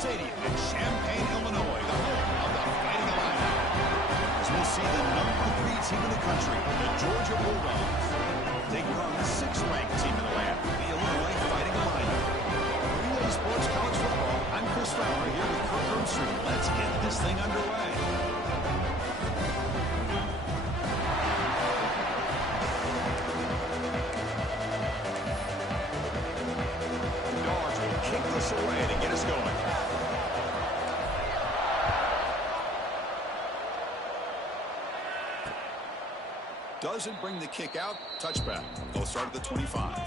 Stadium in Champaign, Illinois, the home of the Fighting Illini. As we'll see the #3 team in the country, the Georgia Bulldogs, taking on the 6th-ranked team in the land, the Illinois Fighting Illini. Relay Sports College Football, I'm Chris Fowler here with Kirk Herbstreit. Let's get this thing underway. The Dogs will kick this away to get us going. Doesn't bring the kick out. Touchback. They'll start at the 25.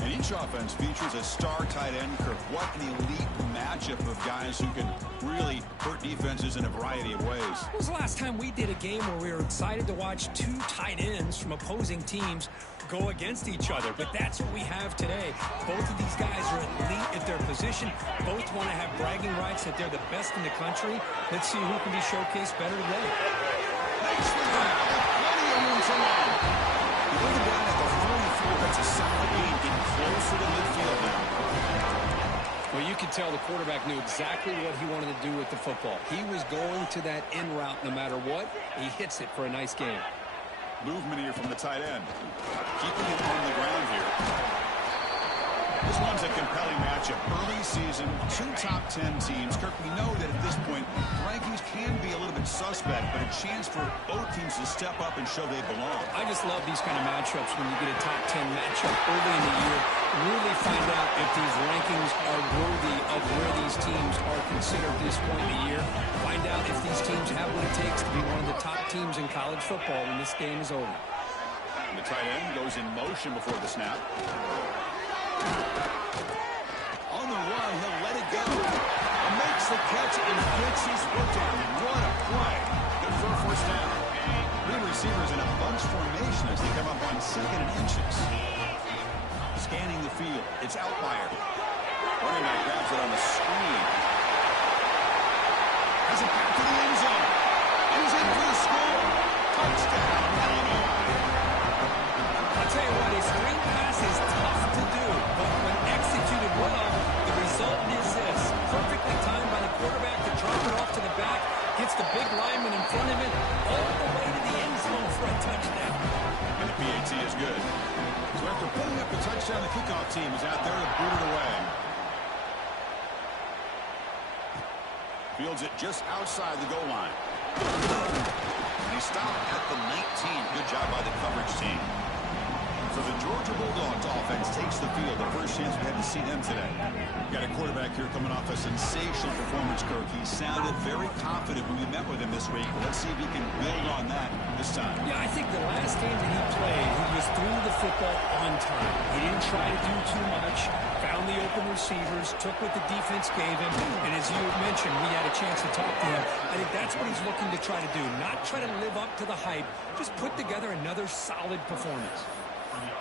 And each offense features a star tight end. Kirk, what an elite matchup of guys who can really hurt defenses in a variety of ways. When was the last time we did a game where we were excited to watch two tight ends from opposing teams go against each other? But that's what we have today. Both of these guys are elite at their position. Both want to have bragging rights that they're the best in the country. Let's see who can be showcased better today. Thanks for that. You're looking down at the 44. That's a solid gain, getting closer to midfield now. Well, you could tell the quarterback knew exactly what he wanted to do with the football. He was going to that in route no matter what. He hits it for a nice gain. Movement here from the tight end. Keeping it on the ground here. This one's a compelling matchup. Early season, 2 top 10 teams. Kirk, we know that at this point, rankings can be a little bit suspect, but a chance for both teams to step up and show they belong. I just love these kind of matchups when you get a top 10 matchup early in the year. Really find out if these rankings are worthy of where these teams are considered at this point in the year. Find out if these teams have what it takes to be one of the top teams in college football when this game is over. And the tight end goes in motion before the snap. On the run, he'll let it go. Makes the catch and gets his foot down. What a play. Good for a first down. 3 receivers in a bunch formation as they come up on 2nd and inches. Scanning the field. It's out wide. Running back grabs it on the screen. Has it back to the end zone. And he's in for the score. Touchdown, Illinois. I'll tell you what, a screen pass is tough to do, but when executed well, the result is this. Perfectly timed by the quarterback to drop it off to the back, gets the big lineman in front of it, all the way to the end zone for a touchdown. And the PAT is good. So after putting up the touchdown, the kickoff team is out there to boot it away. Fields it just outside the goal line. And he stopped at the 19. Good job by the coverage team. So the Georgia Bulldogs offense takes the field. The first chance we had to see them today. We've got a quarterback here coming off a sensational performance, Kirk. He sounded very confident when we met with him this week. Let's see if he can build on that this time. Yeah, I think the last game that he played, he was through the football on time. He didn't try to do too much. Found the open receivers, took what the defense gave him. And as you mentioned, we had a chance to talk to him. I think that's what he's looking to try to do. Not try to live up to the hype. Just put together another solid performance.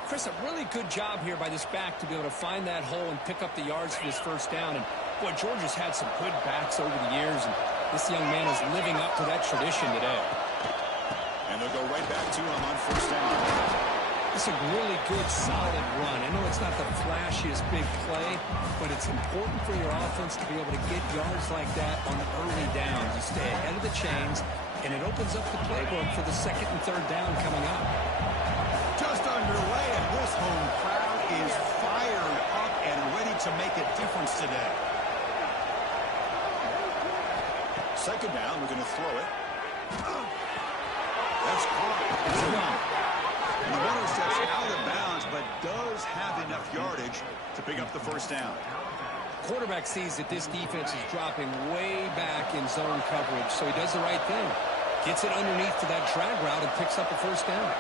Chris, a really good job here by this back to be able to find that hole and pick up the yards for this first down. And, boy, Georgia's had some good backs over the years, and this young man is living up to that tradition today. And they'll go right back to him on first down. It's a really good, solid run. I know it's not the flashiest big play, but it's important for your offense to be able to get yards like that on the early downs. You stay ahead of the chains, and it opens up the playbook for the 2nd and 3rd down coming up. Just underway, and this home crowd is fired up and ready to make a difference today. 2nd down, we're going to throw it. That's caught. It's gone. And the runner steps out of bounds, but does have enough yardage to pick up the first down. Quarterback sees that this defense is dropping way back in zone coverage, so he does the right thing. Gets it underneath to that drag route and picks up a first down.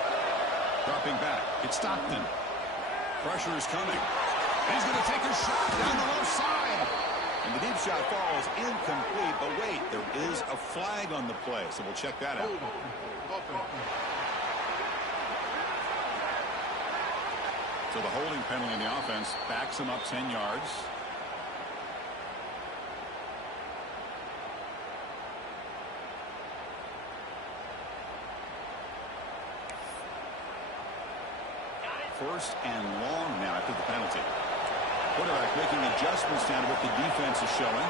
Dropping back, it's Stockton. Pressure is coming. And he's going to take a shot down the left side. And the deep shot falls incomplete. But wait, there is a flag on the play, so we'll check that out. So the holding penalty in the offense backs him up 10 yards. First and long now after the penalty. Quarterback making adjustments down to what the defense is showing.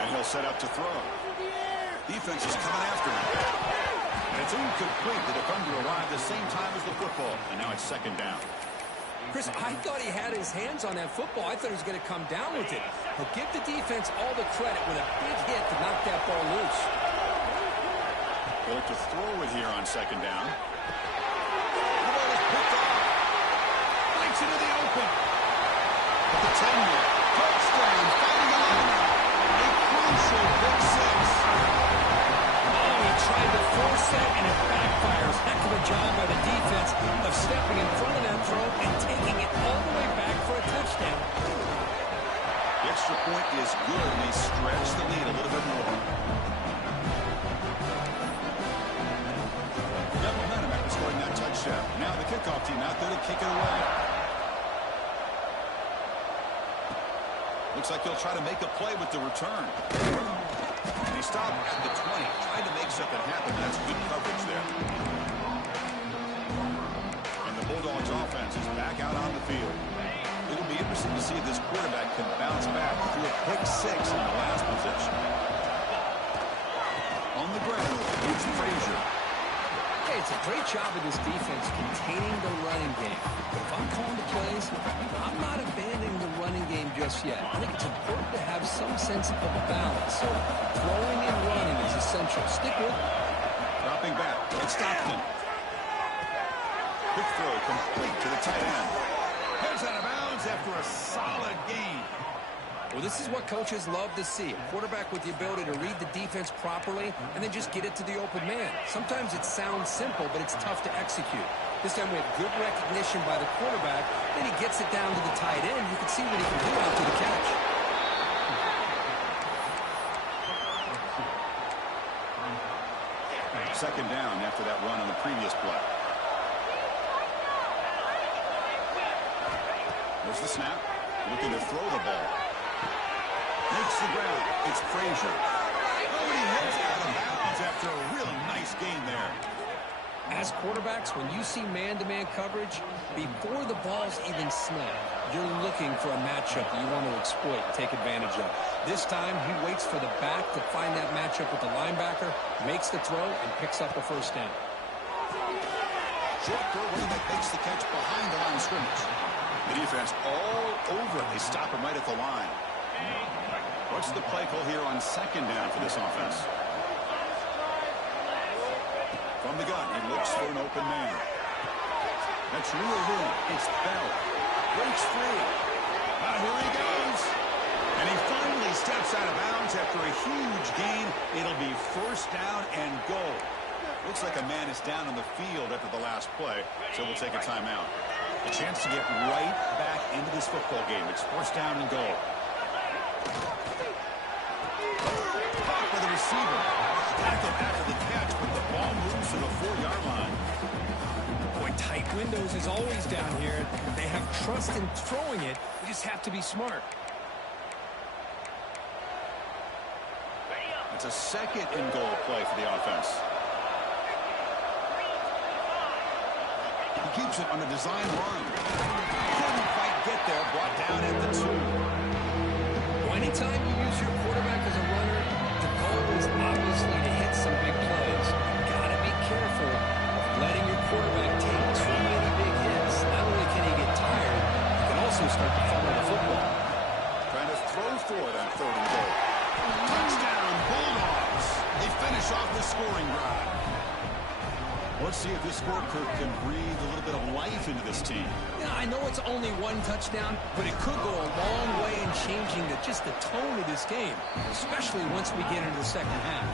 And he'll set up to throw. Defense is coming after him. And it's incomplete. The defender arrived the same time as the football. And now it's second down. Chris, I thought he had his hands on that football. I thought he was going to come down with it. He'll give the defense all the credit with a big hit to knock that ball loose. They'll look to throw it here on second down. The ball is picked off. Breaks into the open. At the 10-yard. Touchdown. Fighting along. A crucial pick six. Oh, he tried to force that, and it backfires. Heck of a job by the defense of stepping in front of that throw and taking it all the way back for a touchdown. The extra point is good, and they stretch the lead a little bit more. Got momentum after scoring that touchdown. Now the kickoff team out there to kick it away. Looks like he'll try to make a play with the return. And he stopped at the 20. Tried to make something happen. That's good coverage there. And the Bulldogs offense is back out on the field. It'll be interesting to see if this quarterback can bounce back through a pick six in the last possession. On the ground, it's Frazier. Hey, it's a great job of this defense containing the running game. But if I'm calling the plays, I'm not abandoning the running game just yet. I think it's important to have some sense of balance. So throwing and running is essential. Stick with it. Dropping back. It's Stockton. Quick throw complete to the tight end. Heads out of bounds after a solid gain. Well, this is what coaches love to see. A quarterback with the ability to read the defense properly and then just get it to the open man. Sometimes it sounds simple, but it's tough to execute. This time we have good recognition by the quarterback. Then he gets it down to the tight end. You can see what he can do after the catch. Second down after that run on the previous play. There's the snap. Looking to throw the ball. Makes the ground. It's Frazier. Oh, he heads out of bounds after a really nice gain there. As quarterbacks, when you see man-to-man coverage, before the ball's even snapped, you're looking for a matchup that you want to exploit and take advantage of. This time, he waits for the back to find that matchup with the linebacker, makes the throw, and picks up a first down. Short throw, one that makes the catch behind the line of scrimmage. The defense all over it. They stop him right at the line. What's the play call here on second down for this offense? From the gun, he looks for an open man. That's real room. It's Bell. Breaks free. Here he goes. And he finally steps out of bounds after a huge gain. It'll be first down and goal. Looks like a man is down on the field after the last play, so we'll take a timeout. A chance to get right back into this football game. It's first down and goal. Caught by the receiver. Tackled after the catch, but the ball moves to the 4-yard line. Boy, tight windows is always down here. They have trust in throwing it. You just have to be smart. It's a second and goal play for the offense. He keeps it on a design run. Couldn't quite get there. Brought down at the 2. Well, anytime you use your quarterback as a runner, the goal is obviously to hit some big plays. You've got to be careful of letting your quarterback take too many big hits. Not only can he get tired, he can also start to fumble the football. Trying to throw for it on third and goal. Touchdown, Bulldogs. They finish off the scoring drive. Let's see if this scorecard can breathe a little bit of life into this team. Yeah, I know it's only one touchdown, but it could go a long way in changing just the tone of this game, especially once we get into the second half.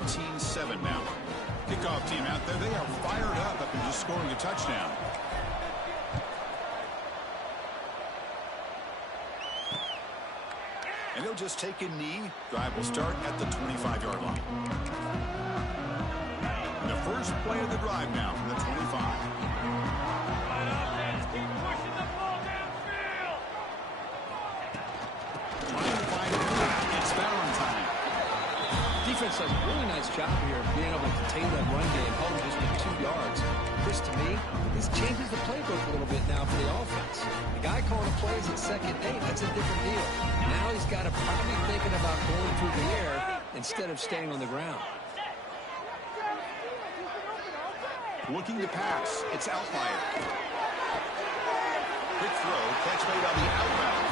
14-7 now. Kickoff team out there. They are fired up after just scoring a touchdown. And he'll just take a knee. Drive will start at the 25-yard line. And the first play of the drive now from the 25. Defense does a really nice job here of being able to contain that run game, hold just to 2 yards. This, to me, this changes the playbook a little bit now for the offense. The guy calling plays at second and 8, that's a different deal. Now he's got to probably thinking about going through the air instead of staying on the ground. Looking to pass. It's Outlier. Quick throw. Catch made on the outbound.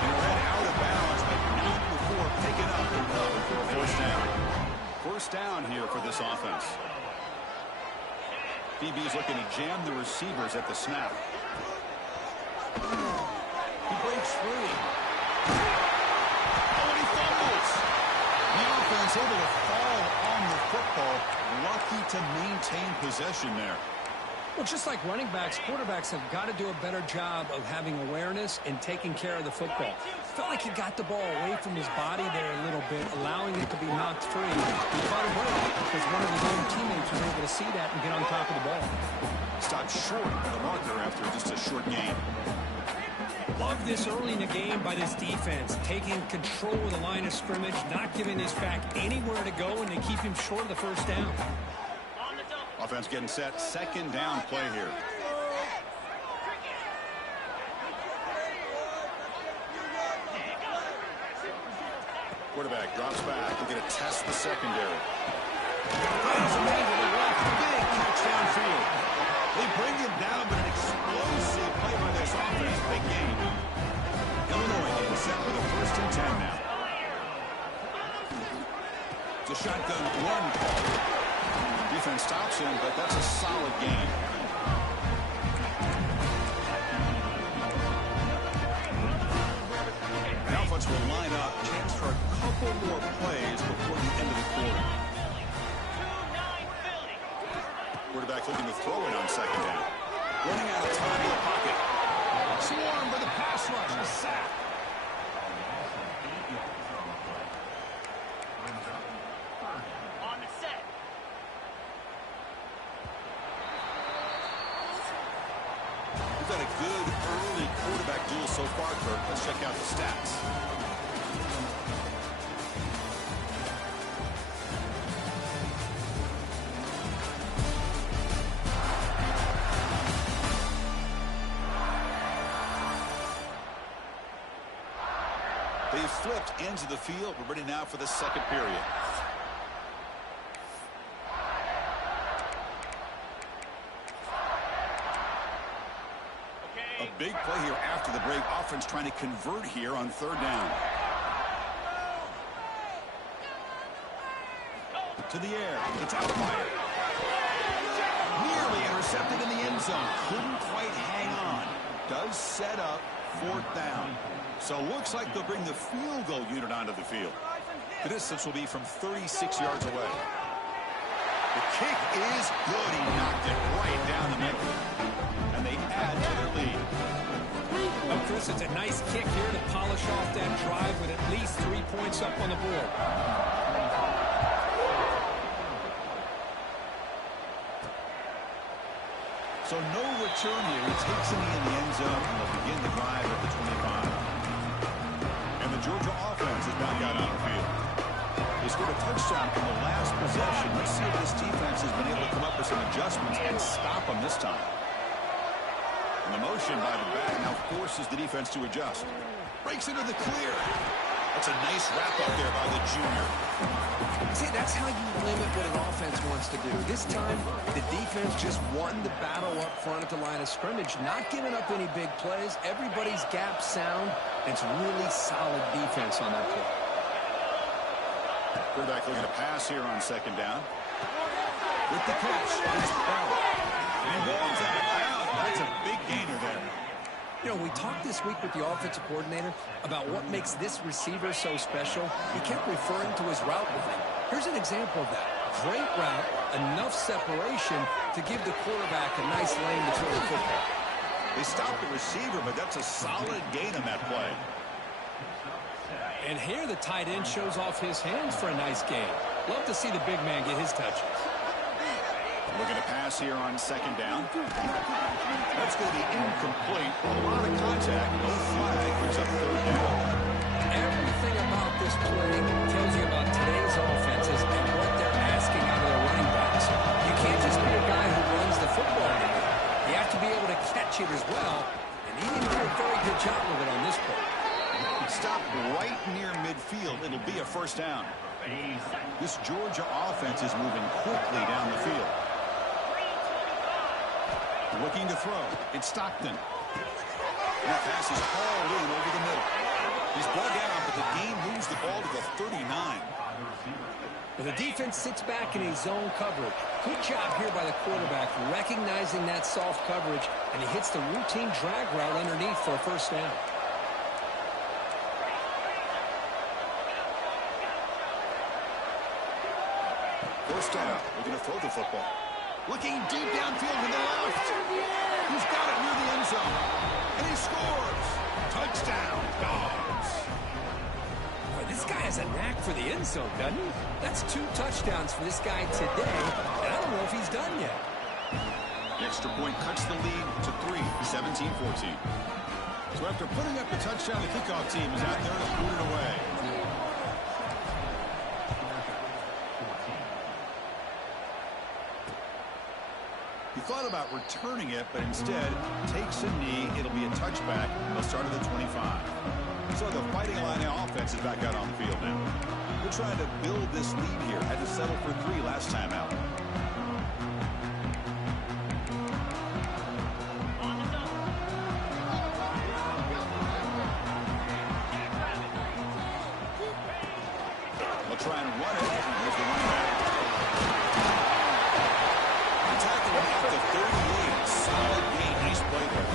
And read out of bounds, but not before picking up and covered for a first down. First down here for this offense. DB's looking to jam the receivers at the snap. He breaks free. Oh, and he fumbles. The offense able to fall on the football. Lucky to maintain possession there. Well, just like running backs, quarterbacks have got to do a better job of having awareness and taking care of the football. Felt like he got the ball away from his body there a little bit, allowing it to be knocked free. He caught a break because one of his own teammates was able to see that and get on top of the ball. Stopped short of the marker after just a short gain. Love this early in the game by this defense, taking control of the line of scrimmage, not giving this back anywhere to go, and they keep him short of the first down. Offense getting set. Second down play here. Quarterback drops back. They're going to test the secondary. Big catch downfield. They bring him down, but an explosive play by this offense. Big game. Illinois getting set for the first and 10 now. It's a shotgun run call. Defense stops him, but that's a solid game. The offense will line up. Chance for a couple more plays before the end of the quarter. Quarterback looking to throw it on second down. Running out of time in the pocket. Swarmed by the pass rush. A sack. We've got a good early quarterback duel so far, Kirk. Let's check out the stats. They've flipped ends of the field. We're ready now for the second period. A big play here after the break. Offense trying to convert here on third down. To the air. It's Outlier. Nearly intercepted in the end zone. Couldn't quite hang on. Does set up fourth down. So looks like they'll bring the field goal unit onto the field. The distance will be from 36 yards away. The kick is good. He knocked it right down the middle. And they add to their lead. Well, Chris, it's a nice kick here to polish off that drive with at least 3 points up on the board. So no return here. He takes it in the end zone, and they'll begin the drive at the 25. And the Georgia offense is back out on the field. They scored a touchdown from the last possession. Let's see if this defense has been able to come up with some adjustments and stop them this time. And the motion by the back now forces the defense to adjust. Breaks into the clear. That's a nice wrap-up there by the junior. See, that's how you limit what an offense wants to do. This time, the defense just won the battle up front at the line of scrimmage, not giving up any big plays. Everybody's gap sound. It's really solid defense on that play. Quarterback looking to pass here on second down. With the catch, it's Bell. And he rolls out of bounds. That's a big gainer there. You know, we talked this week with the offensive coordinator about what makes this receiver so special. He kept referring to his route movement. Here's an example of that. Great route, enough separation to give the quarterback a nice lane to throw the football. They stopped the receiver, but that's a solid gain on that play. And here the tight end shows off his hands for a nice gain. Love to see the big man get his touches. Looking to pass here on second down. That's going to be incomplete. A lot of contact. No flag. Brings up third down. Everything about this play tells you about today's offenses and what they're asking out of their running backs. You can't just be a guy who runs the football anymore. You have to be able to catch it as well. And he didn't do a very good job of it on this play. Stop right near midfield. It'll be a first down. This Georgia offense is moving quickly down the field. Looking to throw. It's Stockton. And that pass is hauled in over the middle. He's brought down, but the game moves the ball to the 39. Well, the defense sits back in a zone coverage. Good job here by the quarterback, recognizing that soft coverage, and he hits the routine drag route underneath for a first down. First down. Looking to throw the football. Looking deep downfield to the left. He's got it near the end zone. And he scores. Touchdown, Dogs. Boy, this guy has a knack for the end zone, doesn't he? That's 2 touchdowns for this guy today, and I don't know if he's done yet. The extra point cuts the lead to 3, 17-14. So after putting up the touchdown, the kickoff team is out there to boot it away. He thought about returning it, but instead takes a knee. It'll be a touchback. They'll start at the 25. So the Fighting Illini offense is back out on the field now. They're trying to build this lead here. Had to settle for 3 last time out. They'll try and run it. Here's the running back. At the 38, solid gain. Nice play there.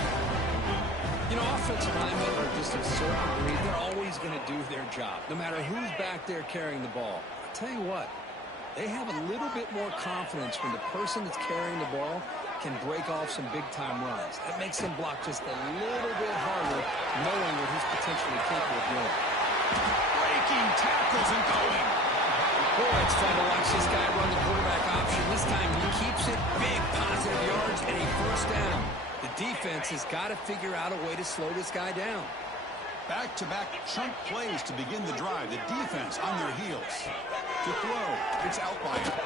You know, offensive linemen are just a certain breed. They're always going to do their job, no matter who's back there carrying the ball. I'll tell you what, they have a little bit more confidence when the person that's carrying the ball can break off some big-time runs. That makes him block just a little bit harder, knowing what he's potentially capable of doing. Breaking tackles and going. Boy, it's fun to watch this guy run the quarterback option. This time he keeps it, big positive yards, and a first down. The defense has got to figure out a way to slow this guy down. Back-to-back chunk plays to begin the drive. The defense on their heels. To throw, it's out by him.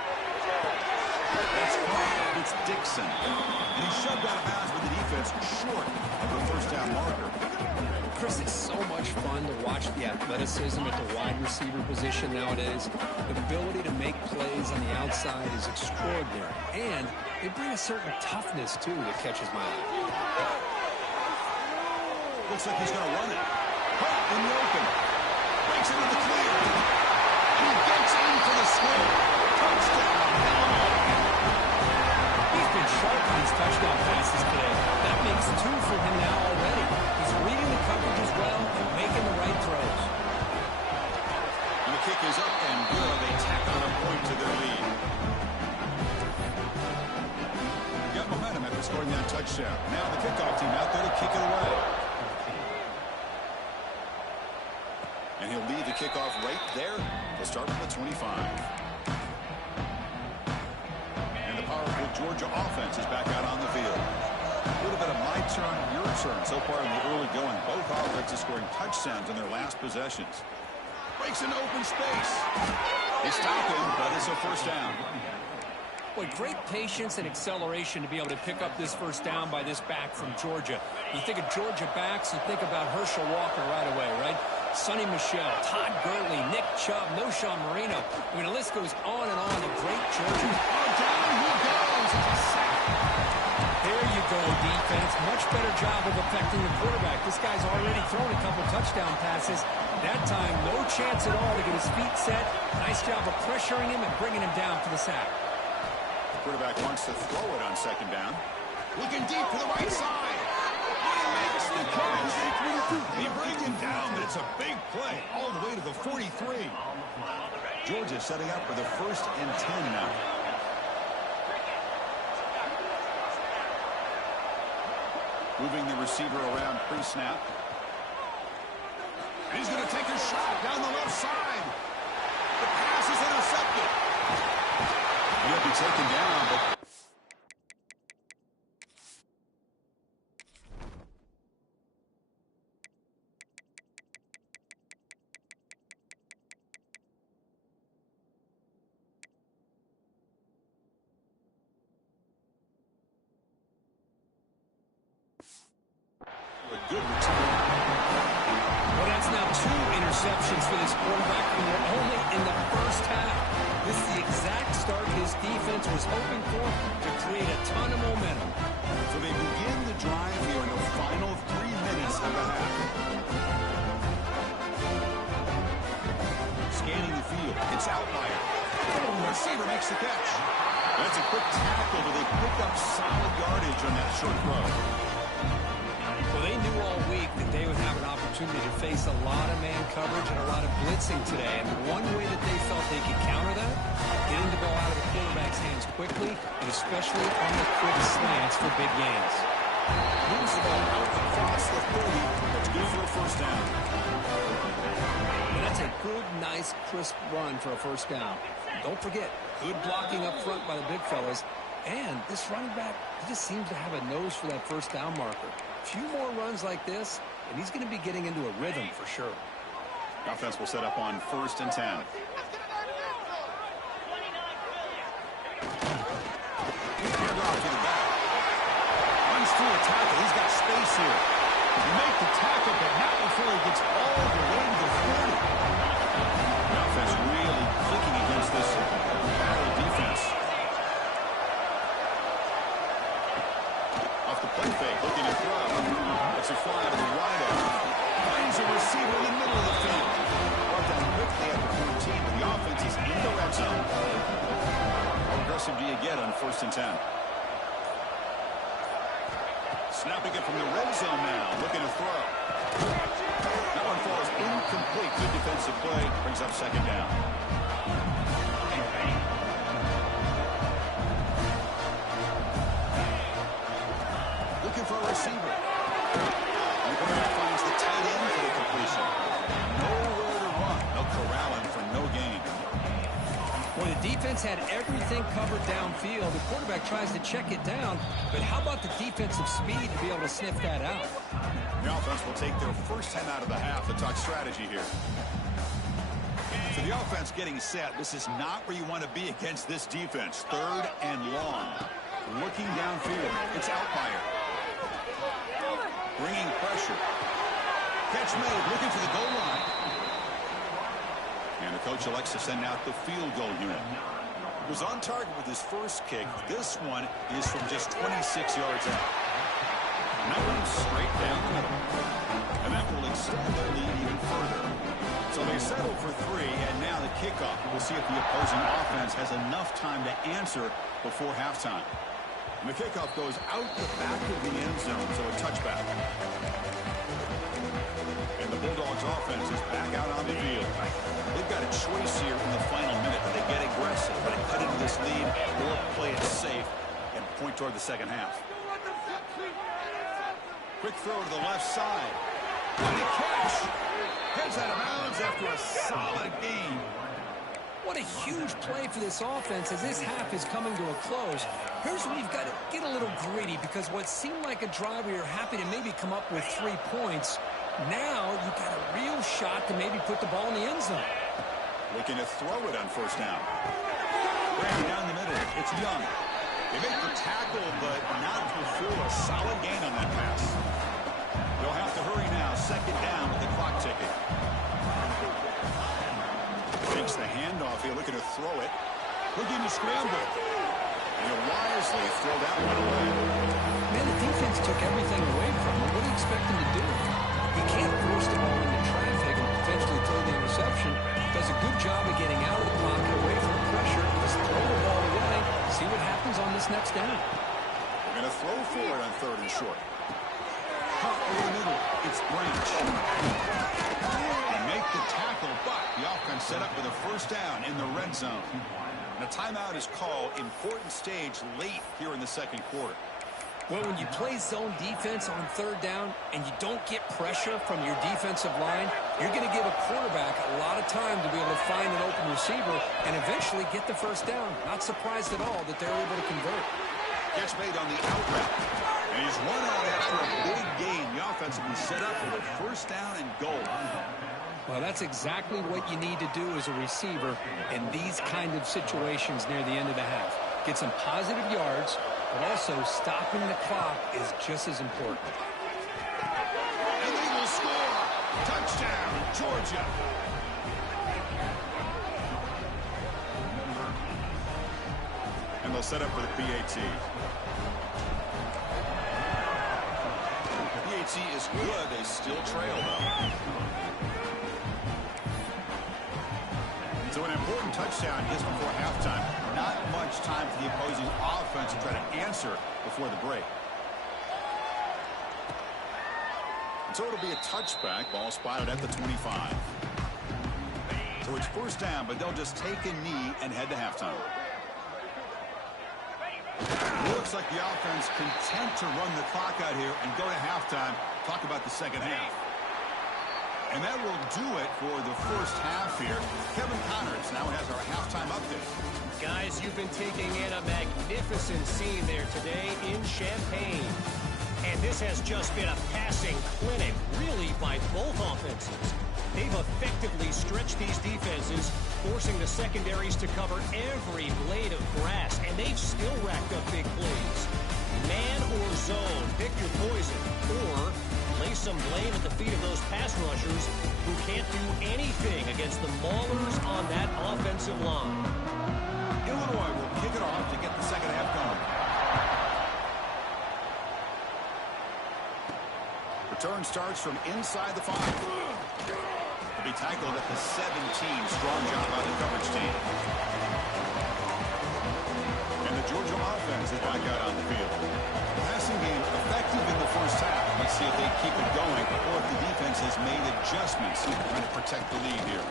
That's caught. It's Dixon. And he's shoved out of bounds with the defense short of the first down marker. Chris, it's so much fun to watch the athleticism at the wide receiver position nowadays. The ability to make plays on the outside is extraordinary. And they bring a certain toughness, too, that catches my eye. Looks like he's going to run it. Hurt in the open. Breaks into the clear. And he gets in for the score. Touchdown, Illinois. He's been sharp on his touchdown passes today. That makes 2 for him now already. He's reading the coverage as well and making the right throws. And the kick is up and good. They tack on a point to their lead. Got momentum after scoring that touchdown. Now the kickoff team out there to kick it away. And he'll lead the kickoff right there. They'll start from the 25. And the powerful Georgia offense is back out on the field. A little bit of my turn, your turn so far in the early going. Both offenses scoring touchdowns in their last possessions. Breaks into open space. They stop him, but it's a first down. Boy, great patience and acceleration to be able to pick up this first down by this back from Georgia. You think of Georgia backs, you think about Herschel Walker right away, right? Sonny Michel, Todd Gurley, Nick Chubb, Noshawn Marino. I mean, the list goes on and on. A great Georgia. Oh, down he goes. It's a sack. There you go, defense. Much better job of affecting the quarterback. This guy's already thrown a couple touchdown passes. That time, no chance at all to get his feet set. Nice job of pressuring him and bringing him down for the sack. The quarterback wants to throw it on second down. Looking deep to the right side. He makes the catch. He brings him down. it's a big play all the way to the 43. Georgia setting up for the 1st and 10 now. Moving the receiver around pre-snap. And he's going to take a shot down the left side. The pass is intercepted. He'll be taken down, but a good return. Well, that's now 2 interceptions for this quarterback, and we're only in the first half. This is the exact start his defense was hoping for to create a ton of momentum. So they begin the drive here in the final 3 minutes of the half. Scanning the field. It's Outlier. The receiver makes the catch. That's a quick tackle, but they pick up solid yardage on that short throw. Well, they knew all week that they would have an opportunity to face a lot of man coverage and a lot of blitzing today. And one way that they felt they could counter that, getting the ball out of the quarterback's hands quickly, and especially on the quick slants for big gains. Moves the ball out across the 30. That's good for a first down. And that's a good, nice, crisp run for a first down. Don't forget, good blocking up front by the big fellas. And this running back, he just seems to have a nose for that first down marker. A few more runs like this, and he's going to be getting into a rhythm for sure. The offense will set up on 1st and 10. Hand off to the back. Runs through a tackle. He's got space here. You make the tackle, but not before he gets all the way to the 40. The offense really clicking against this battle defense. Off the play fake, looking to throw. It's a fly to the wideout. Finds a receiver in the middle of the field. Brought down quickly at the 14, but the offense is in the red zone. How aggressive do you get on 1st and 10? Snapping it from the red zone now, looking to throw. That one falls incomplete. Good defensive play, brings up 2nd down. Looking for a receiver. And the quarterback finds the tight end for the completion. Nowhere to run. No corralling for no gain. When the defense had everything covered downfield, the quarterback tries to check it down, but how about the defensive speed to be able to sniff that out? The offense will take their first time out of the half to talk strategy here. So the offense getting set. This is not where you want to be against this defense. 3rd and long. Looking downfield. It's Outlier. Bringing pressure. Catch made. Looking for the goal line. And the coach elects to send out the field goal unit. He was on target with his first kick. This one is from just 26 yards out. And that one's straight down the middle. And that will extend their lead even further. So they settle for 3, and now the kickoff. We'll see if the opposing offense has enough time to answer before halftime. And the kickoff goes out the back of the end zone, so a touchback. And the Bulldogs offense is back out on the field. They've got a choice here in the final minute. Do they get aggressive, try to cut into this lead, or play it safe and point toward the second half? Quick throw to the left side. What a catch! Heads out of bounds after a solid gain. What a huge play for this offense as this half is coming to a close. Here's where you've got to get a little gritty, because what seemed like a drive where you're happy to maybe come up with 3 points, now you've got a real shot to maybe put the ball in the end zone. Looking to throw it on first down. Brandon down the middle. It's Young. They make the tackle, but not before a solid gain on that pass. They'll have to hurry now. Second down with the clock ticking. Takes the handoff here, looking to throw it. Looking to scramble. And he'll wisely throw that one away. Man, the defense took everything away from him. What do you expect him to do? He can't force the ball into traffic and potentially throw the interception. Does a good job of getting out of the pocket, away from the pressure. Just throw the ball away. See what happens on this next down. They're going to throw for it on 3rd and short. Cut over the middle. It's It's Branch. They make the tackle, but the offense set up with a first down in the red zone. And a timeout is called. Important stage late here in the second quarter. Well, when you play zone defense on third down and you don't get pressure from your defensive line, you're going to give a quarterback a lot of time to be able to find an open receiver and eventually get the first down. Not surprised at all that they're able to convert. Catch made on the out route. And he's run out after a big gain. The offense will be set up with a first down and goal. Well, that's exactly what you need to do as a receiver in these kind of situations near the end of the half. Get some positive yards, but also stopping the clock is just as important. And they will score. Touchdown, Georgia. And they'll set up for the PAT. PAT is good. They still trail, though. So an important touchdown just before halftime. Not much time for the opposing offense to try to answer before the break. And so it'll be a touchback. Ball spotted at the 25. So it's first down, but they'll just take a knee and head to halftime. Looks like the offense content to run the clock out here and go to halftime. Talk about the second half. And that will do it for the first half here. Kevin Connors now has our halftime update. Guys, you've been taking in a magnificent scene there today in Champaign. And this has just been a passing clinic, really, by both offenses. They've effectively stretched these defenses, forcing the secondaries to cover every blade of grass, and they've still racked up big plays. Man or zone, pick your poison, or lay some blame at the feet of those pass rushers who can't do anything against the maulers on that offensive line. Illinois will kick it off to get the second half going. Return starts from inside the 5. Will be tackled at the 17. Strong job by the coverage team. And the Georgia offense is back out on the field. Passing game effective in the first half. Let's see if they keep it going or if the defense has made adjustments trying to protect the lead here.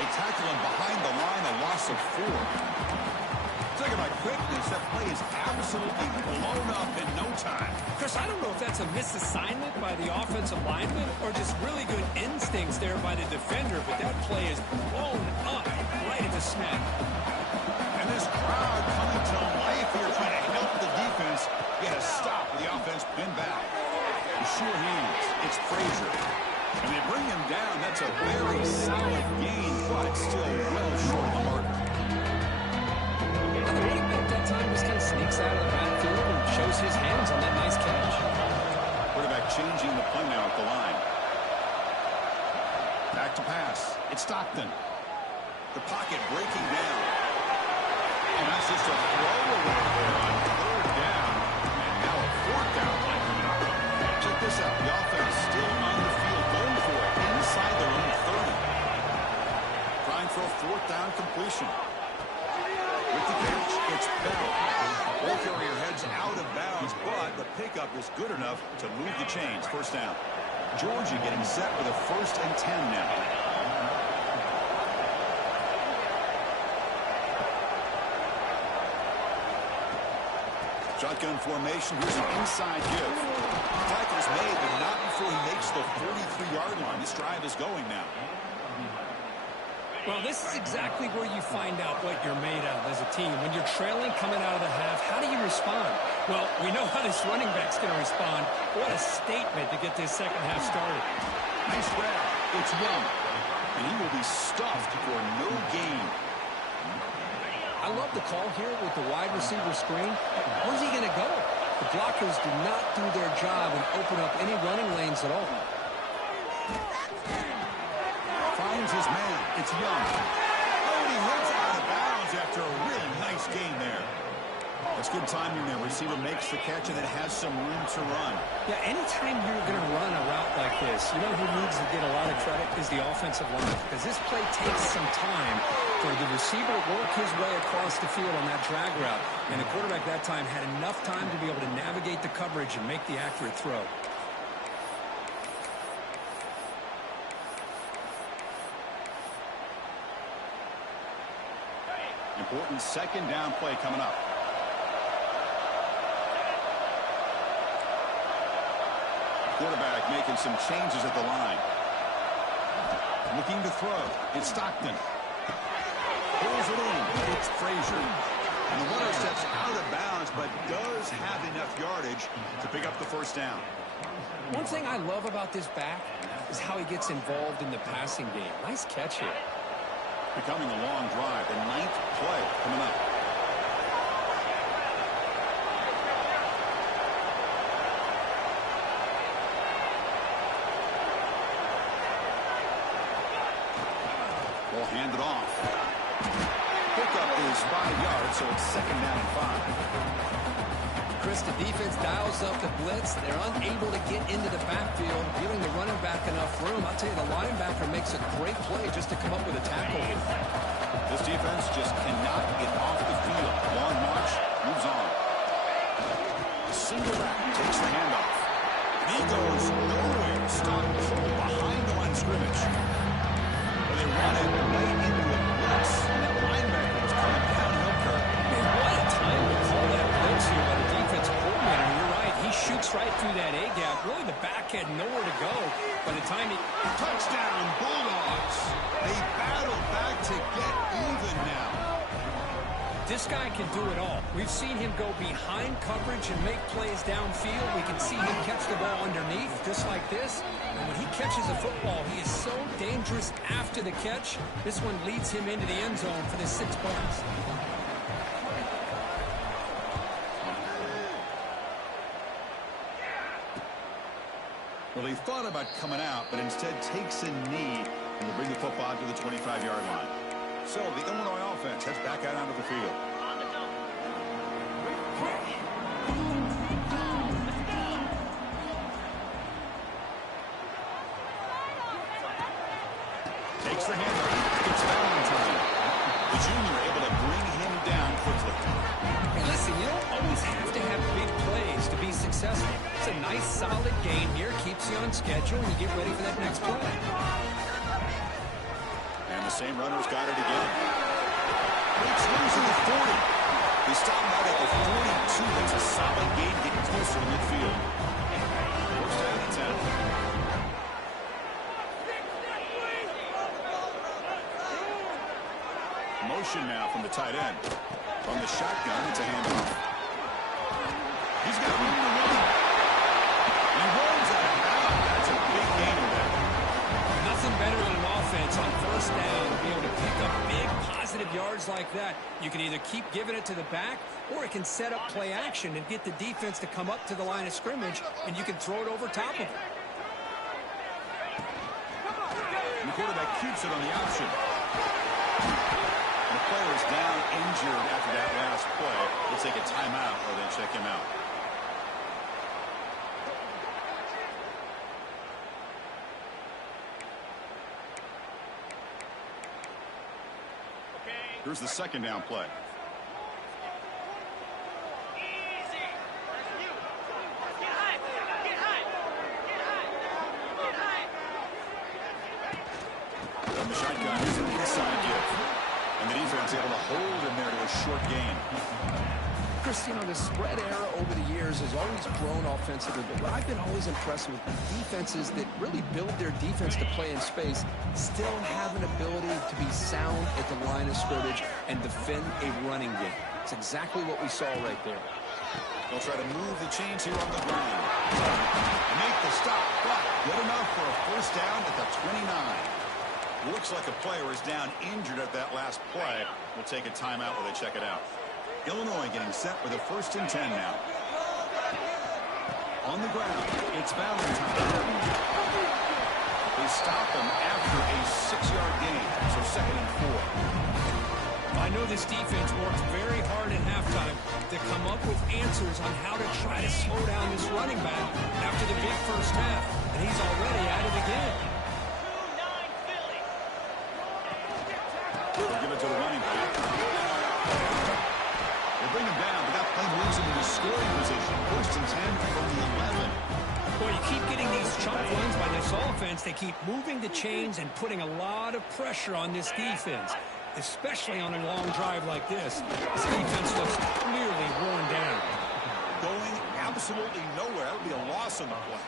They tackle him behind the line, a loss of 4. Talking about quickness, that play is absolutely blown up in no time. Chris, I don't know if that's a misassignment by the offensive lineman or just really good instincts there by the defender, but that play is blown up right at the snap. And this crowd coming to life here trying to help the defense get a stop. The offense pinned back. The sure hands. It's Frazier. And they bring him down. That's a very solid gain, but still well short of the marker. And the running back that time just kind of sneaks out of the backfield and shows his hands on that nice catch. Quarterback changing the play now at the line. Back to pass. It's Stockton. The pocket breaking down. And that's just a throwaway there on third down. And now a fourth down. Check this out. The offense still on the field, going for it inside their own 30. Trying for a fourth down completion. With the catch, it's Bell. Ball carrier heads out of bounds, but the pickup is good enough to move the chains. First down. Georgia getting set with a 1st and 10 now. Shotgun formation. Here's an inside give. Tackle's made, but not before he makes the 43-yard line. This drive is going now. Well, this is exactly where you find out what you're made of as a team. When you're trailing coming out of the half, how do you respond? Well, we know how this running back's going to respond. What a statement to get this second half started. Nice grab. It's Young. And he will be stuffed for no gain. I love the call here with the wide receiver screen. Where's he going to go? The blockers do not do their job and open up any running lanes at all. Finds his man. It's Young. Oh, and he heads out of bounds after a really nice gain there. That's good timing there. Receiver makes the catch and it has some room to run. Yeah, anytime you're going to run a route like this, you know who needs to get a lot of credit is the offensive line, because this play takes some time for the receiver to work his way across the field on that drag route. And the quarterback that time had enough time to be able to navigate the coverage and make the accurate throw. important second down play coming up. Quarterback making some changes at the line. Looking to throw. It's Stockton. Pulls it in. It's Frazier. And the runner steps out of bounds, but does have enough yardage to pick up the first down. One thing I love about this back is how he gets involved in the passing game. Nice catch here. Becoming a long drive. The 9th play coming up. Ball handed off. Pickup is 5 yards, so it's second down and 5. Chris, the defense dials up the blitz. They're unable to get into the backfield, giving the running back enough room. I'll tell you, the linebacker makes a great play just to come up with a tackle. This defense just cannot get off the field. Long march, moves on. Single back takes the handoff. And he goes nowhere. Stopped behind the line of scrimmage. Well, they run it right into a blitz. And that linebacker was coming downhill curve. Man, what a time to call that blitz here by the defensive coordinator. You're right. He shoots right through that A-gap. Really, the back had nowhere to go. By the time he... Touchdown, Bulldogs. They battle back to get even now. This guy can do it all. We've seen him go behind coverage and make plays downfield. We can see him catch the ball underneath, just like this. And when he catches a football, he is so dangerous after the catch. This one leads him into the end zone for the 6 points. Well, he thought about coming out, but instead takes a knee and will bring the football to the 25-yard line. So the Illinois offense heads back out onto the field. Takes the handoff. It's Valentine. The junior able to bring him down quickly. Hey, listen, you don't always have to have big plays to be successful. It's a nice, solid game here. Keeps you on schedule, and you get ready for that next play. And the same runner's got it again. Breaks loose in the 40. They stop him out at the 42. That's a solid gain, getting closer to midfield. First down and 10. Motion now from the tight end. From the shotgun, it's a handoff. He's got room to run. He rolls out of bounds. That's a big gain there. Nothing better than an offense on first down to be able to pick up big positive yards like that. You can either keep giving it to the back, or it can set up play action and get the defense to come up to the line of scrimmage, and you can throw it over top of it. And the quarterback keeps it on the option. The player is down injured after that last play. We'll take a timeout or they check him out. Here's the second down play. From the shotgun, here's an inside give. And the defense able to hold him there to a short gain. Chris, you know, the spread era over the years has always grown offensively, but what I've been always impressed with defenses that really build their defense to play in space still have an ability to be sound at the line of scrimmage and defend a running game. It's exactly what we saw right there. They'll try to move the chains here on the ground. Make the stop, but good enough for a first down at the 29. Looks like a player is down injured at that last play. We'll take a timeout while they check it out. Illinois getting set with a 1st and 10 now. On the ground, it's Valentine. They stop him after a 6-yard gain, so 2nd and 4. I know this defense worked very hard at halftime to come up with answers on how to try to slow down this running back after the big first half, and he's already at it again. They'll give it to the running back. They bring him down, but that play moves him into scoring position. 1st and 10 from the 11. Boy, you keep getting these chunk runs by this offense. They keep moving the chains and putting a lot of pressure on this defense. especially on a long drive like this. This defense looks clearly worn down. Going absolutely nowhere. That'll be a loss on the play.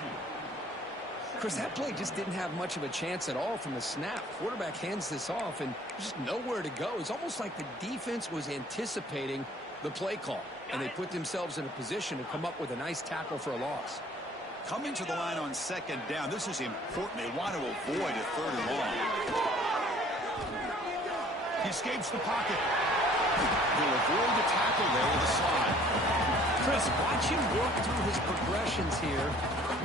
Chris, that play just didn't have much of a chance at all from the snap. Quarterback hands this off and just nowhere to go. It's almost like the defense was anticipating the play call, and they put themselves in a position to come up with a nice tackle for a loss. Coming to the line on second down. This is important. They want to avoid a third and long. He escapes the pocket. He'll avoid the tackle there with a slide. Chris, watch him work through his progressions here.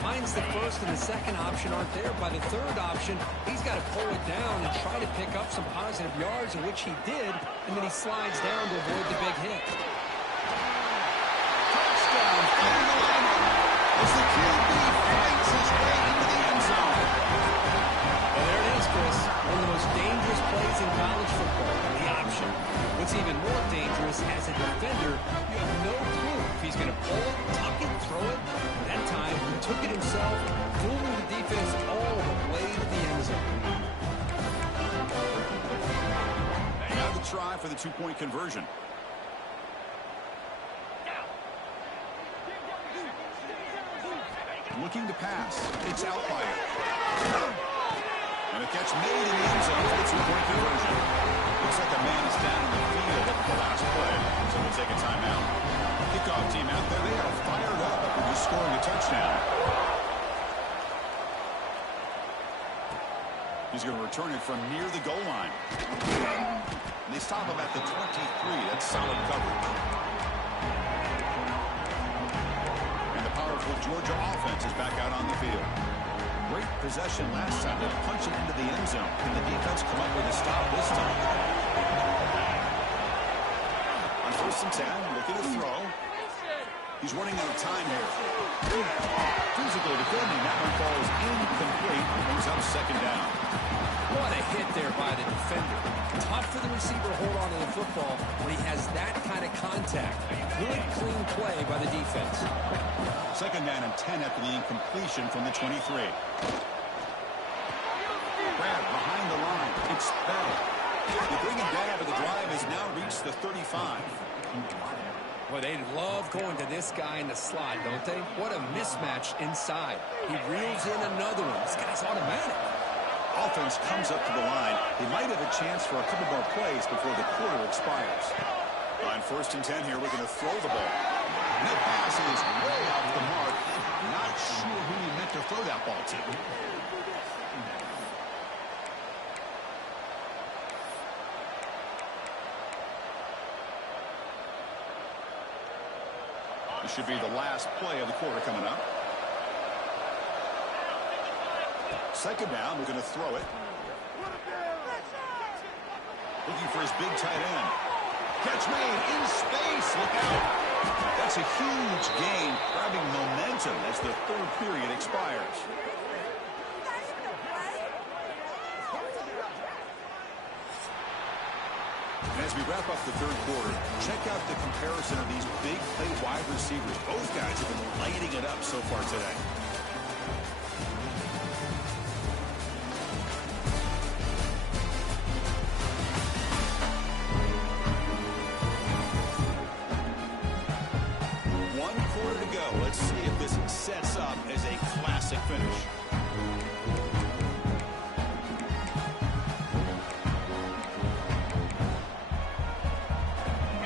Finds the first and the second option aren't there. By the third option, he's got to pull it down and try to pick up some positive yards, in which he did, and then he slides down to avoid the big hit. Touchdown. As the QB fights his way into the end zone. Well, there it is, Chris. One of the most dangerous plays in college football, the option. What's even more dangerous, as a defender, you have no clue if he's going to pull it, tuck it, throw it. That time, he took it himself, fooling the defense all the way to the end zone. Now the try for the two-point conversion. Looking to pass. It's out by it. And a catch made in the end zone for the two-point conversion. Looks like a man is down in the field at the last play, so we'll take a timeout. Kickoff team out there. They are fired up after just scoring a touchdown. He's going to return it from near the goal line. And they stop him at the 23. That's solid coverage. And the powerful Georgia offense is back out on the field. Great possession last time. They punch it into the end zone. Can the defense come up with a stop this time? On 1st and 10, looking to throw. He's running out of time here. Physically defending. That one falls incomplete. Brings up second down. What a hit there by the defender. Tough for the receiver to hold on to the football when he has that kind of contact. Good, clean play by the defense. Second down and 10 after the incompletion from the 23. Grab behind the line. It's Bell. The bring him down, but the drive has now reached the 35. Well, they love going to this guy in the slot, don't they? What a mismatch inside. He reels in another one. This guy's automatic. Offense comes up to the line. They might have a chance for a couple more plays before the quarter expires. On 1st and 10 here, we're going to throw the ball. And that pass is way off the mark. Not sure who he meant to throw that ball to. This should be the last play of the quarter coming up. Second down, we're going to throw it. Looking for his big tight end. Catch made in space. Look out. That's a huge gain, grabbing momentum as the third period expires. And as we wrap up the third quarter, check out the comparison of these big play wide receivers. Both guys have been lighting it up so far today. Let's see if this sets up as a classic finish.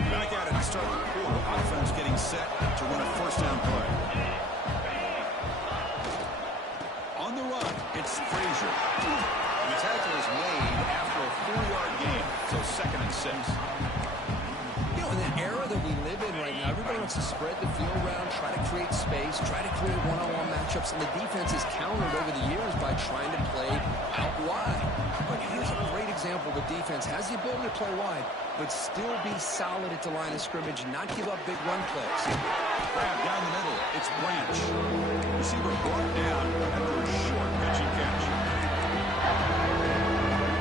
Back at it to start the quarter. Offense getting set to run a first down play. On the run, it's Frazier. And the tackle is made after a 4-yard gain, so 2nd and 6. You know, in the era that we live in right now, everybody wants to spread the field around, try to create space, try to create one-on-one matchups, and the defense has countered over the years by trying to play out wide. But here's a great example. The defense has the ability to play wide, but still be solid at the line of scrimmage and not give up big run plays. Grab down the middle. It's Branch. Receiver brought down after a short pitching catch.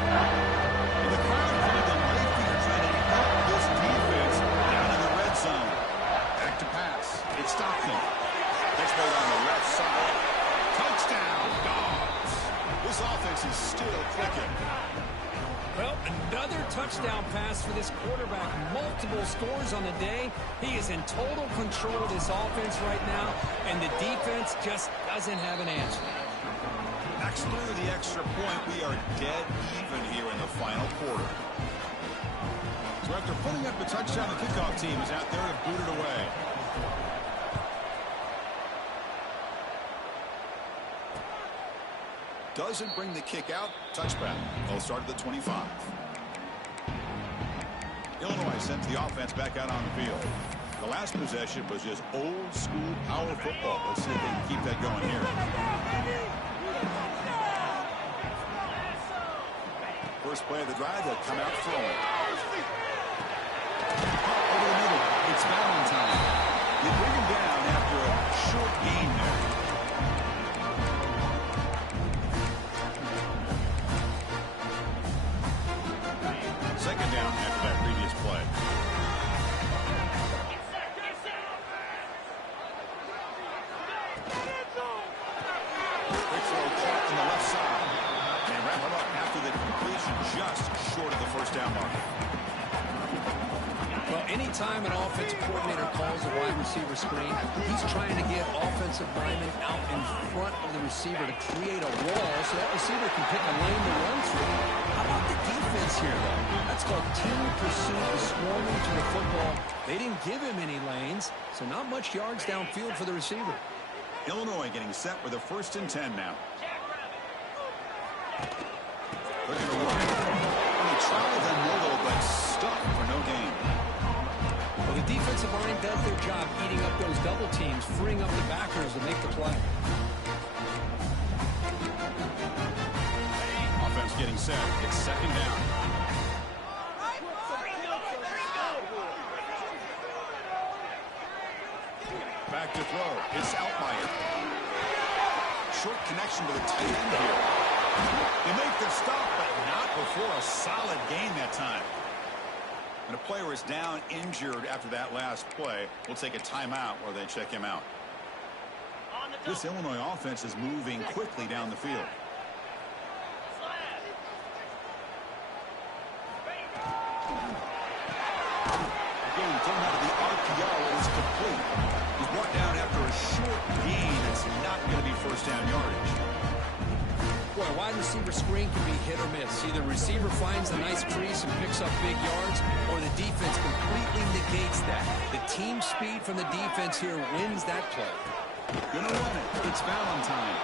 And the crowd played the Mayfield trying to help this defense down in the red zone. Back to pass. It's Stockton. That's ball on the left side. Touchdown, Dogs. This offense is still clicking. Well, another touchdown pass for this quarterback. Multiple scores on the day. He is in total control of this offense right now, and the defense just doesn't have an answer. Next through the extra point, we are dead even here in the final quarter. So after putting up a touchdown, the kickoff team is out there to boot it away. Doesn't bring the kick out. Touchback. They'll start at the 25. Illinois sends the offense back out on the field. The last possession was just old school power football. Let's see if they can keep that going here. First play of the drive, they'll come out throwing. Over the middle, it's Valentine. You bring him down after a short gain there. Second down after that previous play. Quick throw caught on the left side. And wrap it up after the completion just short of the first down mark. Well, anytime an offensive coordinator calls a wide receiver screen, he's trying to get offensive linemen out in front of the receiver to create a wall so that receiver can pick a lane to run through. How about the defense here, though? That's called team pursuit, the swarming to the football. They didn't give him any lanes, so not much yards downfield for the receiver. Illinois getting set with a 1st and 10 now. Looking to work. He tried the middle, but stuck for no gain. Well, the defensive line does their job eating up those double teams, freeing up the backers to make the play. Offense getting set. It's second down. Back to throw. It's Altmaier. Short connection to the tight end here. They make the stop, but not before a solid gain that time. And a player is down injured after that last play. We'll take a timeout while they check him out. This Illinois offense is moving quickly down the field. Again, thrown out of the RPO, it is complete. He's brought down after a short gain. It's not going to be first down yardage. Boy, a wide receiver screen can be hit or miss. Either the receiver finds a nice crease and picks up big yards, or the defense completely negates that. The team speed from the defense here wins that play. Gonna run it. It's Valentine.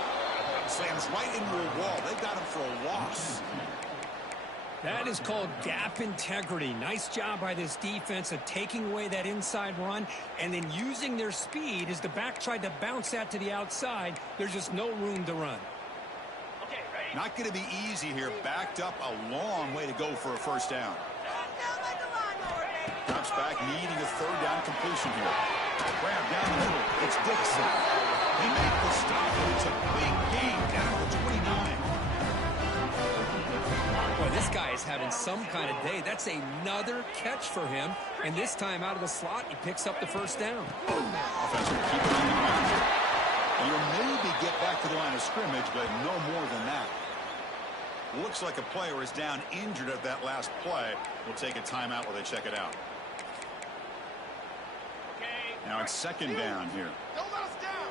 Slams right into a wall. They got him for a loss. That is called gap integrity. Nice job by this defense of taking away that inside run and then using their speed as the back tried to bounce that to the outside. There's just no room to run. Not going to be easy here. Backed up a long way to go for a first down. Drops back, needing a third down completion here. Grab down the middle. It's Dixon. He made the stop, and it's a big gain down to 29. Boy, this guy is having some kind of day. That's another catch for him. And this time out of the slot, he picks up the first down. Offense will keep it on the ground here. And you'll maybe get back to the line of scrimmage, but no more than that. Looks like a player is down injured at that last play. We'll take a timeout while they check it out. Now it's second down here. Don't let us down.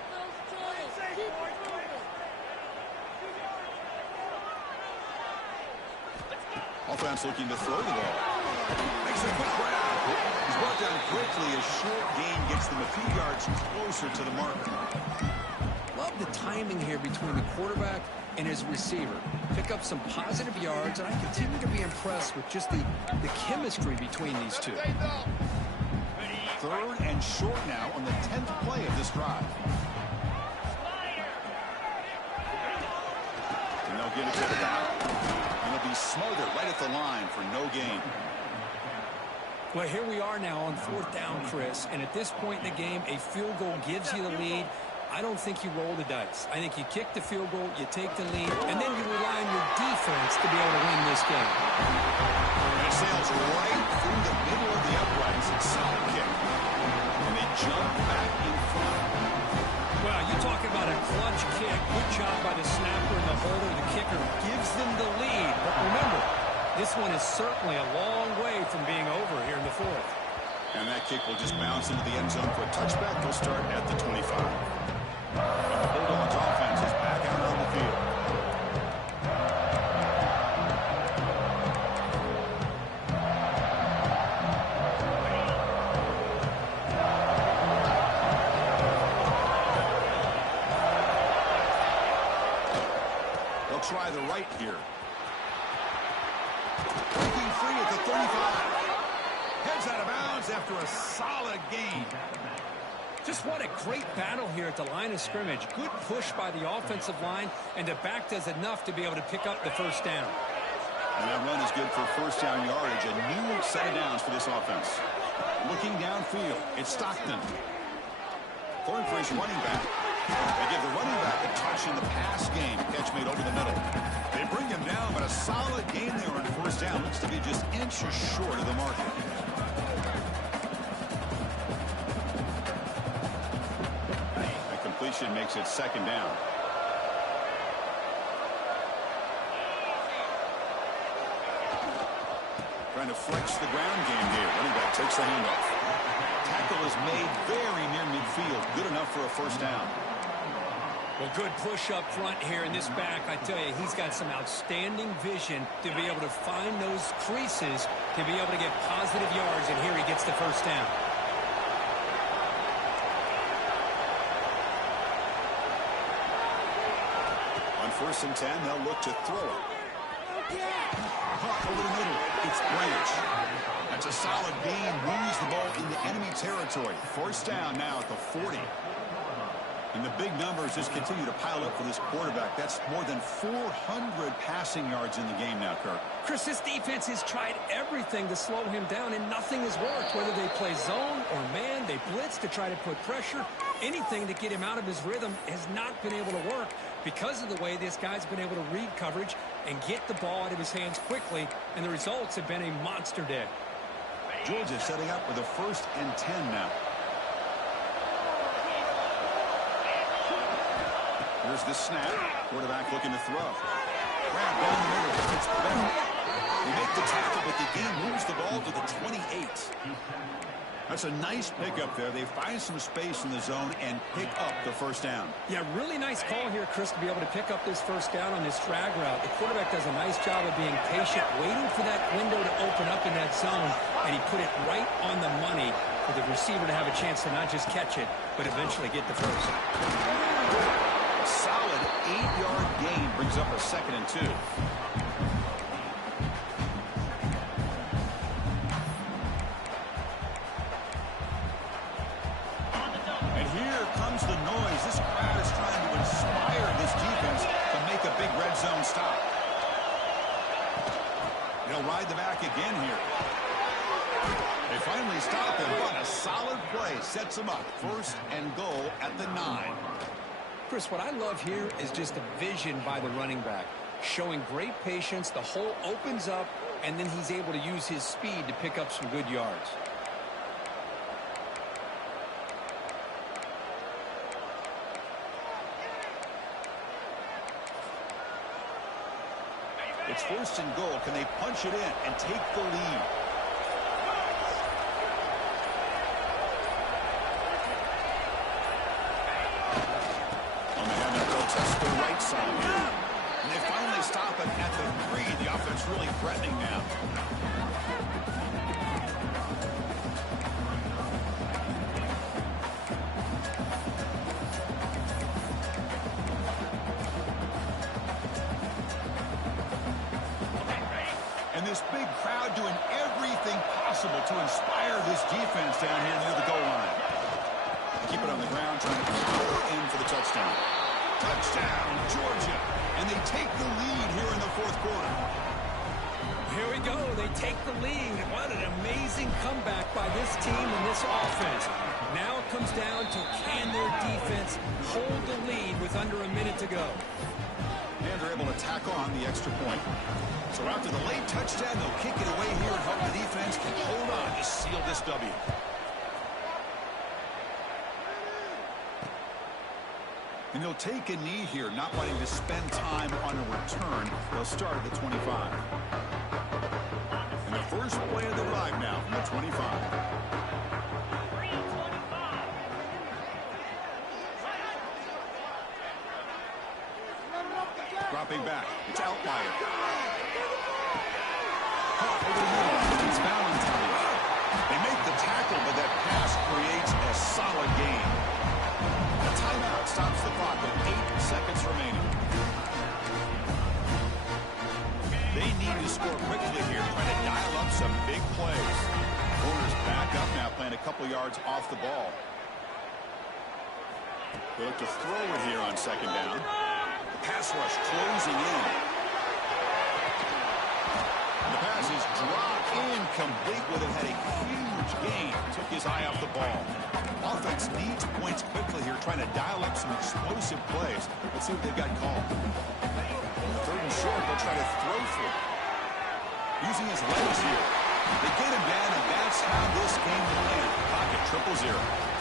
Offense looking to throw the ball. Makes a quick grab. He's brought down quickly. A short gain gets them a few yards closer to the marker. Love the timing here between the quarterback and his receiver. Pick up some positive yards, and I continue to be impressed with just the chemistry between these two. Third and short now on the 10th play of this drive. And they'll give it to the back. And it'll be smothered right at the line for no gain. Well, here we are now on fourth down, Chris. And at this point in the game, a field goal gives you the lead. I don't think you roll the dice. I think you kick the field goal, you take the lead, and then you rely on your defense to be able to win this game. And it sails right through the middle of the uprights. It's solid kick. And they jump back in front. Well, you talk about a clutch kick. Good job by the snapper and the holder. The kicker gives them the lead. But remember, This one is certainly a long way from being over here in the fourth. And that kick will just bounce into the end zone for a touchback. They'll start at the 25. And the Bulldogs offense is back out on the field. They'll try the right here. Breaking free at the 35. Heads out of bounds after a solid gain. Just what a great battle here at the line of scrimmage. Good push by the offensive line, and the back does enough to be able to pick up the first down. And that run is good for first down yardage. A new set of downs for this offense. Looking downfield, it's Stockton. Going for his running back. They give the running back a touch in the pass game. Catch made over the middle. They bring him down, but a solid gain there on first down. Looks to be just inches short of the marker. That completion makes it second down. Trying to flex the ground game here. Running back takes the handoff. Tackle is made very near midfield. Good enough for a first down. Well, good push up front here in this back. I tell you, he's got some outstanding vision to be able to find those creases to be able to get positive yards, and here he gets the first down. On 1st and 10, they'll look to throw it. Caught over the middle. It's Branch. That's a solid gain. Moves the ball into enemy territory. First down now at the 40. And the big numbers just continue to pile up for this quarterback. That's more than 400 passing yards in the game now, Kirk. Chris, this defense has tried everything to slow him down, and nothing has worked. Whether they play zone or man, they blitz to try to put pressure. Anything to get him out of his rhythm has not been able to work because of the way this guy's been able to read coverage and get the ball out of his hands quickly, and the results have been a monster day. Georgia setting up with a 1st and 10 now. Here's the snap. Quarterback looking to throw. Grab down the middle. It's Bell. They make the tackle, but the game moves the ball to the 28. That's a nice pickup there. They find some space in the zone and pick up the first down. Yeah, really nice call here, Chris, to be able to pick up this first down on this drag route. The quarterback does a nice job of being patient, waiting for that window to open up in that zone, and he put it right on the money for the receiver to have a chance to not just catch it, but eventually get the first. A solid 8-yard gain brings up a 2nd and 2. And here comes the noise. This crowd is trying to inspire this defense to make a big red zone stop. They'll ride the back again here. They finally stop him, but a solid play sets them up. 1st and goal at the 9. Chris, what I love here is just the vision by the running back. Showing great patience, the hole opens up, and then he's able to use his speed to pick up some good yards. It's 1st and goal. Can they punch it in and take the lead? Test the right side here. And they finally stop it at the 3. The offense really threatening now. And this big crowd doing everything possible to inspire this defense down here near the goal line. Keep it on the ground, trying to power in for the touchdown. Touchdown, Georgia. And they take the lead here in the 4th quarter. Here we go. They take the lead. What an amazing comeback by this team and this offense. Now it comes down to can their defense hold the lead with under a minute to go. And they're able to tack on the extra point. So after the late touchdown, they'll kick it away here and hope the defense can hold on to seal this W. And they'll take a knee here, not wanting to spend time on a return. They'll start at the 25. First play of the drive now from the 25. Dropping back. It's out wide. Caught over the middle. It's Valentine. They make the tackle, but that pass creates a solid gain. A timeout stops the clock with 8 seconds remaining. They need to score quickly here, trying to dial up some big plays. Corners back up now, playing a couple yards off the ball. They look to throw it here on second down. Pass rush closing in. The pass is dropped incomplete with it. Had a huge gain. Took his eye off the ball. Offense needs points quickly here, trying to dial up some explosive plays. Let's see what they've got called. Third and short, they'll try to throw for it. Using his legs here. They get him down, and that's how this game will end. Pocket 0-0.